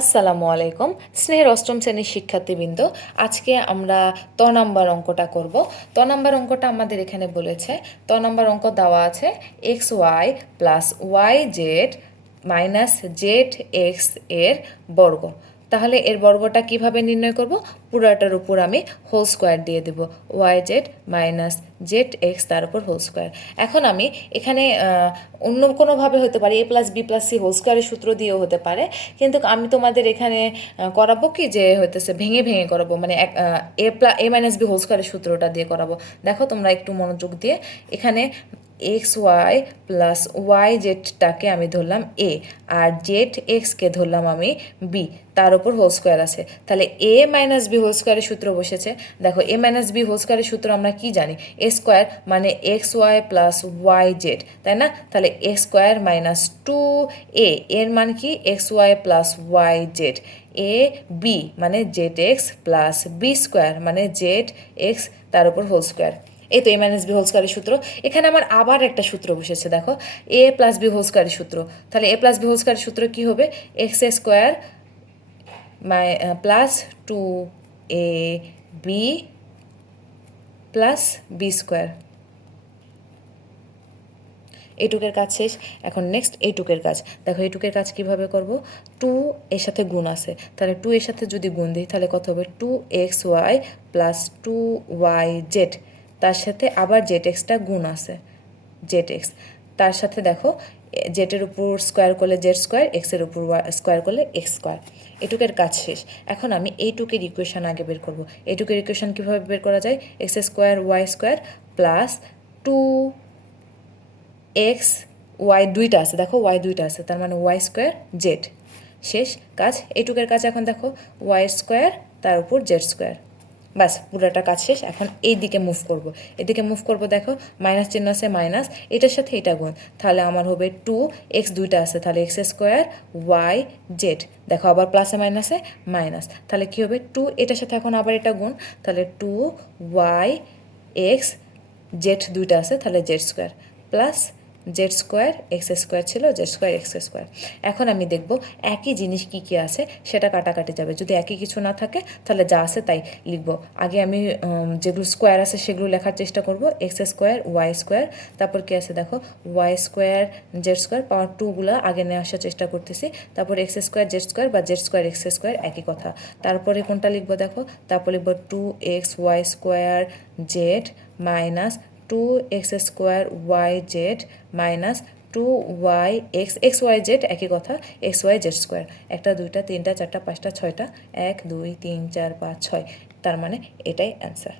আসসালামু আলাইকুম। স্নেহের অষ্টম শ্রেণীর শিক্ষার্থীবৃন্দ, আজকে আমরা নাম্বার অঙ্কটা করব। নাম্বার অঙ্কটা আমাদের এখানে বলেছে, নাম্বার অঙ্ক দেওয়া আছে x Y plus Y Z minus Z x এর বর্গ। তাহলে এর বর্গটা কিভাবে নির্ণয় করব? পুরাটার উপর আমি হোল স্কোয়ার দিয়ে দেব, Y Z minus Z X তার উপর হোল স্কোয়ার। এখন আমি এখানে অন্য কোনোভাবে হতে পারে, A plus B plus C whole স্কোয়ারের সূত্র দিয়েও হতে পারে, কিন্তু আমি তোমাদের এখানে করাবো কি যে হইতেছে ভেঙে ভেঙে করাবো, মানে এ মাইনাস বি হোল স্কোয়ারের সূত্রটা দিয়ে করাবো। দেখো তোমরা একটু মনোযোগ দিয়ে, এখানে এক্স ওয়াই প্লাস ওয়াই জেডটাকে আমি ধরলাম এ, আর জেড এক্সকে ধরলাম আমি বি, তার উপর হোল স্কোয়ার আছে। তাহলে এ মাইনাস বি হোল স্কোয়ারের সূত্র বসেছে। দেখো এ মাইনাস বি হোল স্কোয়ারের সূত্র আমরা কি জানি? এ স্কোয়ার মানে X Y plus Y Z, তাই না? তাহলে A square minus two A, এর মান কি? X Y plus Y Z. A B মানে Z X plus B square মানে জেড এক্স তার উপর হোল স্কোয়ার। এই তো এ মাইনাস বি হোল স্কোয়ারের সূত্র। এখানে আমার আবার একটা সূত্র বসেছে, দেখো এ প্লাস বি হোল স্কোয়ারের সূত্র। তাহলে এ প্লাস বি হোল স্কোয়ারের সূত্র কী হবে? X square plus two A B plus B square. এইটুকের কাজ শেষ। এখন নেক্সট এইটুকের কাজ। দেখো এইটুকের কাজ কিভাবে করব? টু এর সাথে গুণ আছে, তাহলে টু এর সাথে যদি গুণ দিই তাহলে কত হবে? Two x Y plus two y z, তার সাথে আবার জেড এক্সটা গুণ আছে, জেড এক্স, তার সাথে দেখো জেটের উপর স্কোয়ার করলে জেড স্কোয়ার, এক্সের উপর স্কোয়ার করলে এক্স স্কোয়ার। এটুকের কাজ শেষ। এখন আমি এইটুকের ইকুয়েশন আগে বের করব। এইটুকের ইকুয়েশন কীভাবে বের করা যায়? X square y square plus two x y দুইটা আছে, দেখো ওয়াই দুইটা আছে, তার মানে ওয়াই স্কোয়ার জেড। শেষ কাজ। এইটুকের কাজ এখন দেখো ওয়াই স্কোয়ার তার উপর জেড স্কোয়ার। বাস পুরোটা কাজ শেষ। এখন এই দিকে মুভ করব, এদিকে মুভ করব, দেখো মাইনাস চিহ্ন আছে, মাইনাস, এটার সাথে এটা গুণ, তাহলে আমার হবে টু এক্স দুইটা আছে, তাহলে এক্স স্কোয়ার ওয়াই জেড। দেখো আবার প্লাসে মাইনাসে মাইনাস, তাহলে কী হবে? টু এটার সাথে এখন আবার এটা গুণ, তাহলে টু ওয়াই এক্স জেড দুইটা আছে, তাহলে Z square plus Z square x square ছিল, জেড স্কোয়ার এক্স স্কোয়ার। এখন আমি দেখব একই জিনিস কি কি আছে, সেটা কাটাকাটি যাবে। যদি একই কিছু না থাকে তাহলে যা আছে তাই লিখব। আগে আমি যেগুলো স্কোয়ার আছে সেগুলো লেখার চেষ্টা করব। এক্স স্কোয়ার ওয়াই স্কোয়ার, তারপর কি আছে দেখো y square z square, power টুগুলো আগে নিয়ে আসার চেষ্টা করতেছি। তারপর এক্স স্কোয়ার জেড স্কোয়ার বা জেড স্কোয়ার এক্স স্কোয়ার, একই কথা। তারপরে কোনটা লিখবো দেখো, তারপর লিখবো two x y square z minus two x square y Z minus two y x x y z, একই কথা, এক্স ওয়াই জেড স্কোয়ার। একটা দুইটা তিনটা চারটা পাঁচটা ছয়টা, এক দুই তিন চার পাঁচ ছয়, তার মানে এটাই অ্যান্সার।